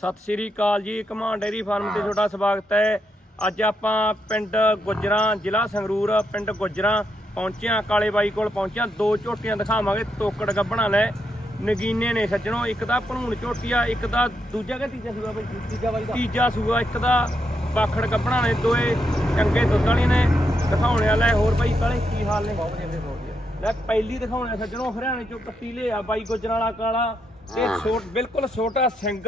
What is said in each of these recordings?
ਸਤਿ ਸ੍ਰੀ ਅਕਾਲ ਜੀ command dairy farm ਤੇ ਤੁਹਾਡਾ ਸਵਾਗਤ ਹੈ। ਅੱਜ ਆਪਾਂ ਪਿੰਡ ਗੁੱਜਰਾਂ ਜ਼ਿਲ੍ਹਾ ਸੰਗਰੂਰ ਪਿੰਡ ਗੁੱਜਰਾਂ ਪਹੁੰਚਿਆ ਕਾਲੇ ਬਾਈ ਕੋਲ ਪਹੁੰਚਿਆ ਦੋ ਝੋਟੀਆਂ ਦਿਖਾਵਾਂਗੇ ਤੋਕੜ ਗੱਬਣਾ ਲੈ। ਨਗੀਨੇ ਨੇ ਸੱਜਣੋ ਇੱਕ ਦਾ ਭਣੂਣ ਝੋਟੀ ਆ ਇੱਕ ਦਾ ਦੂਜਾ ਕਿ ਤੀਜਾ ਸੂਆ ਬਾਈ? ਤੀਜਾ ਵਾਰੀ ਦਾ। ਤੀਜਾ ਸੂਆ ਇੱਕ ਦਾ ਬਾਖੜ ਗੱਬਣਾ ਨੇ ਦੋਏ ਚੰਗੇ ਦੁੱਧ ਵਾਲੇ ਨੇ। ਦਿਖਾਉਣੇ ਵਾਲਾ ਹੋਰ ਬਾਈ ਕਾਲੇ ਕੀ ਹਾਲ ਨੇ? ਬਹੁਤ ਵਧੀਆ ਵੀਰੇ ਬਹੁਤ ਵਧੀਆ। ਲੈ ਪਹਿਲੀ ਦਿਖਾਉਣੇ ਸੱਜਣੋ ਹਰਿਆਣੇ ਚੋਂ ਕੱਟੀ ਲਿਆ ਬਾਈ ਗੁਜਰਾਂ ਵਾਲਾ ਕਾਲਾ। ਤੇ ਛੋਟ ਬਿਲਕੁਲ ਛੋਟਾ ਸਿੰਘ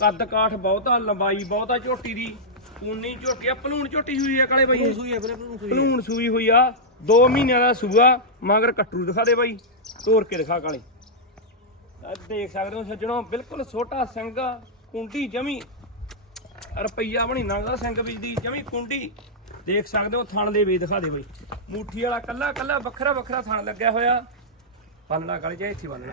ਕੱਦ ਕਾਠ ਬਹੁਤਾ ਲੰਬਾਈ ਬਹੁਤਾ ਝੋਟੀ ਦੀ। ਪੂਨੀ ਝੋਟੀ ਆ ਭਲੂਣ ਝੋਟੀ ਹੋਈ ਆ ਕਾਲੇ ਬਾਈ। ਸੂਈ ਹੈ ਵੀਰੇ ਭਲੂਣ ਸੂਈ ਹੈ। ਭਲੂਣ ਸੂਈ ਹੋਈ ਆ 2 ਮਹੀਨਿਆਂ ਦਾ ਸੂਆ ਮਗਰ ਕੱਟੂ ਦਿਖਾ ਦੇ ਬਾਈ। ਤੋੜ ਕੇ ਦਿਖਾ ਕਾਲੇ। ਆਹ ਦੇਖ ਸਕਦੇ ਹੋ ਸੱਜਣੋ ਬਿਲਕੁਲ ਛੋਟਾ ਸਿੰਘ ਕੁੰਡੀ ਜਮੀ ਰੁਪਈਆ ਬਣੀ ਨੰਗਾ ਸਿੰਘ ਵਿੱਚ ਦੀ ਜਮੀ ਕੁੰਡੀ। ਦੇਖ ਸਕਦੇ ਹੋ ਥਣ ਦੇ ਵੀ ਦਿਖਾ ਦੇ ਬਾਈ। ਮੂਠੀ ਵਾਲਾ ਕੱਲਾ ਕੱਲਾ ਵੱਖਰਾ ਵੱਖਰਾ ਥਣ ਲੱਗਿਆ ਹੋਇਆ। ਬੰਨਣਾ ਗਲ ਜਾ ਇੱਥੇ ਬੰਨਣਾ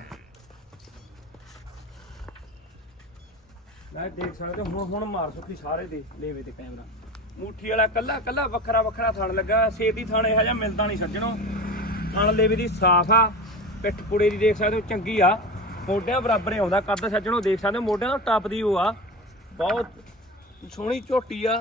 ਲੈ ਦੇਖ ਸਕਦੇ ਹੁਣ ਹੁਣ ਮਾਰ ਸੁੱਕੀ ਸਾਰੇ ਦੇ ਲੇਵੇ ਤੇ ਕੈਮਰਾ। ਮੂਠੀ ਵਾਲਾ ਕੱਲਾ ਕੱਲਾ ਵੱਖਰਾ ਵੱਖਰਾ ਥਣ ਲੱਗਾ। ਛੇਤੀ ਥਣ ਇਹੋ ਜਿਹਾ ਮਿਲਦਾ ਨਹੀਂ ਸੱਜਣੋ। ਥਣ ਲੇਵੇ ਦੀ ਸਾਫ਼ ਆ। ਪਿੱਠ ਪੁੜੇ ਦੀ ਦੇਖ ਸਕਦੇ ਹੋ ਚੰਗੀ ਆ। ਮੋਢਿਆਂ ਬਰਾਬਰ ਆਉਂਦਾ। ਕੱਦ ਸੱਜਣੋ ਦੇਖ ਸਕਦੇ ਹੋ ਮੋਢਿਆਂ ਦਾ ਟੱਪ ਦੀ ਉਹ ਆ। ਬਹੁਤ ਸੋਹਣੀ ਝੋਟੀ ਆ।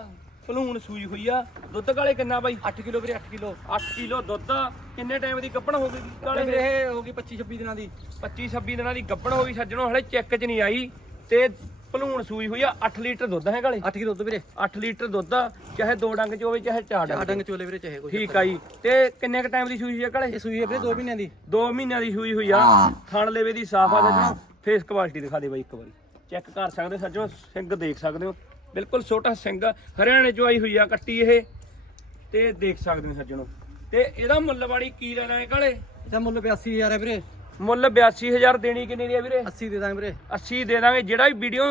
ਭਲੂਣ ਸੂਈ ਹੋਈ ਆ। ਦੁੱਧ ਕਾਲੇ ਕਿੰਨਾ ਬਾਈ? 8 ਕਿਲੋ ਵੀਰੇ 8 ਕਿਲੋ। 8 ਕਿਲੋ ਦੁੱਧ ਕਿੰਨੇ ਟਾਈਮ ਦੀ ਗੱਭਣ ਹੋ ਗਈ ਕਾਲੇ ਵੀਰੇ? ਇਹ ਹੋ ਗਈ 25 26 ਦਿਨਾਂ ਦੀ। 25 26 ਦਿਨਾਂ ਦੀ ਗੱਭਣ ਹੋ ਗਈ ਸੱਜਣੋ। ਹਲੇ ਚੈੱਕ 'ਚ ਨਹੀਂ ਆਈ। ਤੇ ਭਲੂਣ ਸੂਈ ਹੋਈ ਆ 8 ਲੀਟਰ ਦੁੱਧ ਹੈ ਕਾਲੇ 8 ਕਿਲੋ ਦੁੱਧ ਵੀਰੇ। 8 ਲੀਟਰ ਦੁੱਧ ਆ, ਚਾਹੇ ਦੋ ਡੰਗ ਚ ਹੋਵੇ ਚਾਹੇ ਚਾਰ ਡੰਗ ਡੰਗ ਚੋਲੇ ਵੀਰੇ ਚਾਹੇ ਕੋਈ ਠੀਕ ਆ ਜੀ। ਤੇ ਕਿੰਨੇ ਕ ਟਾਈਮ ਦੀ ਸੂਈ ਹੋਈ ਆ ਕਾਲੇ? ਇਹ ਸੂਈ ਹੈ ਵੀਰੇ 2 ਮਹੀਨਿਆਂ ਦੀ। 2 ਮਹੀਨਿਆਂ ਦੀ ਸੂਈ ਹੋਈ ਆ। ਥਣ ਲੇਵੇ ਦੀ ਸਾਫ਼ ਆ ਸੱਜਣੋ ਫੇਸ ਕੁਆਲਿਟੀ ਦਿਖਾ ਦੇ ਬਾਈ ਇੱਕ ਵਾਰੀ। ਚੈੱਕ ਕਰ ਸਕਦੇ ਹੋ ਸੱਜਣੋ ਸਿੰਘ ਦੇਖ ਸਕਦੇ ਹੋ। ਬਿਲਕੁਲ ਛੋਟਾ ਸਿੰਘ ਆ, ਹਰਿਆਣੇ ਚੋਂ ਆਈ ਹੋਈ ਆ ਕੱਟੀ ਇਹ। ਤੇ ਦੇਖ ਸਕਦੇ ਹੋ ਸੱਜਣੋ। ਤੇ ਇਹਦਾ ਮੁੱਲ ਵਾੜੀ ਕੀ ਲੈਣਾ ਹੈ ਕਾਲੇ? ਇਹਦਾ ਮੁੱਲ 82000 ਹੈ ਵੀਰੇ। ਮੁੱਲ 82000 ਦੇਣੀ ਕਿੰਨੀ ਦੀ ਆ ਵੀਰੇ? 80 ਦੇ ਦਾਂਗੇ ਵੀਰੇ। 80 ਦੇ ਦਾਂਗੇ। ਜਿਹੜਾ ਵੀ ਵੀਡੀਓ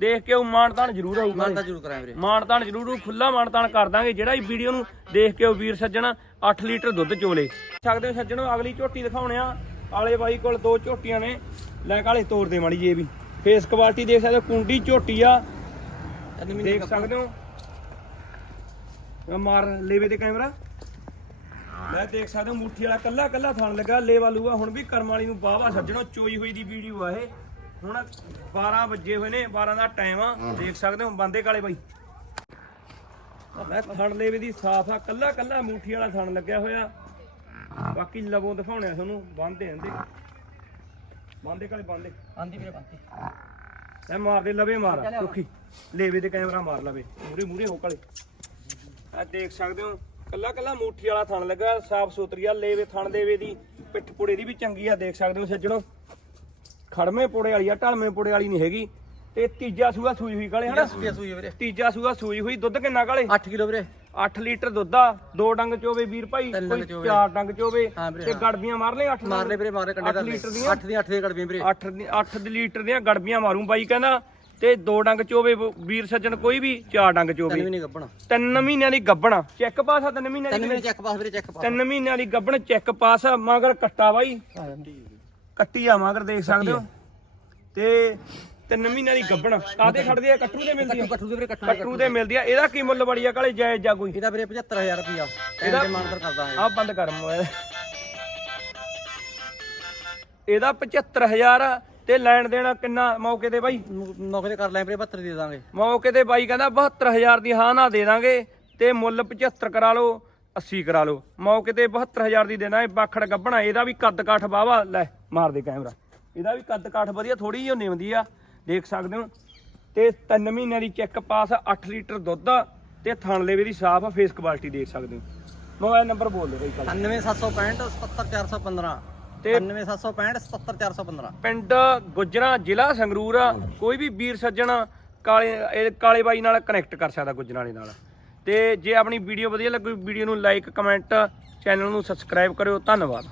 ਦੇਖ ਕੇ ਉਹ ਮਾਨਤਾਨ ਜ਼ਰੂਰ ਆਊਗਾ ਮਾਨਤਾ ਜ਼ਰੂਰ ਕਰਾਂਗੇ ਵੀਰੇ। ਮਾਨਤਾਨ ਜ਼ਰੂਰ ਖੁੱਲਾ ਮਾਨਤਾਨ ਕਰ ਦਾਂਗੇ। ਜਿਹੜਾ ਵੀ ਵੀਡੀਓ ਨੂੰ ਦੇਖ ਕੇ ਉਹ ਵੀਰ ਸੱਜਣ 8 ਲੀਟਰ ਦੁੱਧ ਚੋਲੇ। ਸਕਦੇ ਹੋ ਸੱਜਣੋ ਅਗਲੀ ਝੋਟੀ ਦਿਖਾਉਣੇ ਆ। ਆਲੇ ਬਾਈ ਕੋਲ ਦੋ ਝੋਟੀਆਂ ਨੇ। ਲੈ ਕਾਲੇ ਤੋੜ ਦੇ ਮਾੜੀ ਜੇ ਵੀ। ਫੇਸ ਕੁਆਲਿਟੀ ਦੇਖ ਸਕਦੇ ਹੋ ਕੁੰਡੀ ਝੋਟੀ ਆ। ਦੇਖ ਸਕਦੇ ਹੋ। ਮਾਰ ਲੇਵੇ ਤੇ ਕੈਮਰਾ ਮੈਂ ਦੇਖ ਸਕਦੇ ਹੋ ਮੁੱਠੀ ਵਾਲਾ ਕੱਲਾ ਕੱਲਾ ਥਣ ਲੱਗਾ ਲੇਵਾ ਲੂਆ ਹੁਣ ਵੀ ਕਰਮ ਵਾਲੀ ਨੂੰ ਬਾਵਾ ਸੱਜਣੋ ਚੋਈ ਹੋਈ ਦੀ ਵੀਡੀਓ ਆ ਇਹ। ਹੁਣ 12 ਵਜੇ ਹੋਏ ਨੇ 12 ਦਾ ਟਾਈਮ ਆ। ਦੇਖ ਸਕਦੇ ਹੋ ਬੰਦੇ ਕਾਲੇ ਬਾਈ। ਮੈਂ ਥਣ ਲੇਵੇ ਦੀ ਸਾਫ਼ ਆ ਕੱਲਾ ਕੱਲਾ ਮੁੱਠੀ ਵਾਲਾ ਥਣ ਲੱਗਿਆ ਹੋਇਆ। ਬਾਕੀ ਲਵੋ ਦਿਖਾਉਣੇ ਆ ਤੁਹਾਨੂੰ ਬੰਦੇ ਆਂਦੇ। ਬੰਦੇ ਕਾਲੇ ਬੰਦੇ। ਆਂਦੀ ਵੀਰੇ ਬਾਤੀ ਐ ਮਾਰ ਦੇ ਲਵੇ ਮਾਰ ਸੁੱਖੀ ਲੇਵੇ ਤੇ ਕੈਮਰਾ ਮਾਰ ਲਵੇ। ਮੂਰੇ ਮੂਰੇ ਹੋ ਕਾਲੇ। ਆ ਦੇਖ ਸਕਦੇ ਹੋ ਕੱਲਾ ਕੱਲਾ ਮੂਠੀ ਵਾਲਾ ਥਣ ਲੱਗਾ ਸਾਫ਼ ਸੁਥਰੀ ਆ ਲੇਵੇ ਥਣ ਦੇਵੇ ਦੀ ਪਿੱਠ ਪੁੜੇ ਦੀ ਵੀ ਚੰਗੀ ਆ ਦੇਖ ਸਕਦੇ ਹੋ ਸੱਜਣੋ। ਖੜਮੇ ਪੁੜੇ ਵਾਲੀ ਆ ਢਲਵੇਂ ਪੁੜੇ ਵਾਲੀ ਨਹੀਂ ਹੈਗੀ। ਤੇ ਤੀਜਾ ਸੂਆ ਸੂਈ ਹੋਈ ਕਾਲੇ ਹਨਾ? ਸੂਈ ਸੂਈ ਵੀਰੇ। ਤੀਜਾ ਸੂਆ ਸੂਈ ਹੋਈ ਦੁੱਧ ਕਿੰਨਾ ਕਾਲੇ? 8 ਕਿਲੋ ਵੀਰੇ। 8 ਲੀਟਰ ਦੁੱਧ ਆ ਦੋ ਡੰਗ ਚੋਵੇ ਵੀਰ ਭਾਈ ਕੋਈ। ਚਾਰ ਡੰਗ ਚੋਵੇ ਤੇ। ਗੜਬੀਆਂ ਮਾਰ ਲੈ 8 ਮਾਰ ਲੈ ਵੀਰੇ ਮਾਰ ਲੈ ਕੰਡੇ ਅੱਠ ਕਰ ਲੀਟਰ ਦੀਆਂ? 8 ਦੀਆਂ 8 ਦੀਆਂ ਗੜਬੀਆਂ ਵੀਰੇ। 8 8 ਲੀਟਰ ਦੀਆਂ ਗੜਬੀਆਂ ਮਾਰੂ ਬਾਈ ਕਹਿੰਦਾ ਤੇ ਦੋ ਡੰਗ ਚੋਵੇ ਵੀਰ ਸੱਜਣ ਕੋਈ ਵੀ ਚਾਰ ਡੰਗ ਤਿੰਨ ਚੋਵੇ ਮਹੀਨੇ ਗੱਭਣਾ ਤਿੰਨ ਮਹੀਨਿਆਂ ਦੀ ਗੱਬਣਾ। ਚੈੱਕ ਪਾਸ ਆ ਤਿੰਨ ਮਹੀਨਿਆਂ ਤਿੰਨ ਦੀ ਮਹੀਨੇ ਚੈੱਕ ਪਾਸ ਵੀਰੇ ਚੈੱਕ ਪਾਸ। ਤਿੰਨ ਮਹੀਨਿਆਂ ਦੀ ਗੱਬਣ ਚੈੱਕ ਪਾਸ ਆ, ਮਗਰ ਕੱਟਾ ਬਾਈ। ਕੱਟੀ ਆ ਮਗਰ ਦੇਖ ਸਕਦੇ ਹੋ? ਤੇ ਤਿੰਨ ਮਹੀਨਿਆਂ ਦੀ ਗੱਬਣ। ਕਾਦੇ ਖੜਦੇ ਆ? ਕੱਟੂ ਦੇ ਮਿਲਦੀ ਆ। ਕੱਟੂ ਦੇ ਵੀਰੇ ਕੱਟੂ ਕੱਟੂ ਦੇ ਮਿਲਦੀ ਆ। ਇਹਦਾ ਕੀ ਮੁੱਲ ਬੜੀ ਆ ਕਾਲੇ? ਜਾਇਜ਼ ਜਾਂ ਕੋਈ ਇਹਦਾ ਵੀਰੇ 75000 ਰੁਪਿਆ ਇਹਦਾ- ਮਾਨਦਰ ਕਰਦਾ ਆ ਬੰਦ ਕਰ ਮੋਬਾਈਲ ਇਹਦਾ 75000 ਆ। ਤੇ ਲੈਣ ਦੇਣਾ ਕਿੰਨਾ ਮੌਕੇ ਤੇ ਬਾਈ? ਨੌਕਰੀ ਤੇ ਕਰ ਲੈ ਵੀਰੇ 72 ਦੇ ਦਾਂਗੇ। ਮੌਕੇ ਤੇ ਬਾਈ ਕਹਿੰਦਾ 72000 ਦੀ ਹਾਂ ਨਾ ਦੇ ਦਾਂਗੇ ਤੇ ਮੁੱਲ 75 ਕਰਾ ਲਓ 80 ਕਰਾ ਲਓ। ਮੌਕੇ ਤੇ 72000 ਦੀ ਦੇਣਾ ਇਹ ਬਾਖੜ ਗੱਬਣਾ ਇਹਦਾ ਵੀ ਕੱਦ ਕਾਠ ਬਾਵਾ ਲੈ ਮਾਰ ਦੇ ਕੈਮਰਾ। ਇਹਦਾ ਵੀ ਕੱਦ ਕਾਠ ਵਧੀਆ ਥੋੜੀ ਜਿਹੀ ਹੁੰਦੀ ਆ ਦੇਖ ਸਕਦੇ ਹੋ। ਤੇ 3 ਮਹੀਨਿਆਂ ਦੀ ਚੈੱਕ ਪਾਸ 8 ਲੀਟਰ ਦੁੱਧ ਆ ਤੇ ਥਣ ਲੇਵੇ ਦੀ ਸਾਫ਼ ਫੇਸ ਕੁਆਲਿਟੀ ਦੇਖ ਸਕਦੇ ਹੋ। ਮੋਬਾਈਲ ਨੰਬਰ ਬੋਲ ਦਿਓ ਬਾਈ ਕੱਲ 97765 77415 ਤੇ 97765 77415 ਪਿੰਡ ਗੁੱਜਰਾਂ ਜ਼ਿਲ੍ਹਾ ਸੰਗਰੂਰ ਕੋਈ ਵੀ ਵੀਰ ਸੱਜਣ ਕਾਲੇ ਇਹ ਕਾਲੇ ਬਾਈ ਨਾਲ ਕਨੈਕਟ ਕਰ ਸਕਦਾ ਗੁੱਜਰਾਂ ਵਾਲੇ ਨਾਲ। ਤੇ ਜੇ ਆਪਣੀ ਵੀਡੀਓ ਵਧੀਆ ਲੱਗੀ ਵੀਡੀਓ ਨੂੰ ਲਾਈਕ ਕਮੈਂਟ ਚੈਨਲ ਨੂੰ ਸਬਸਕ੍ਰਾਈਬ ਕਰਿਓ। ਧੰਨਵਾਦ।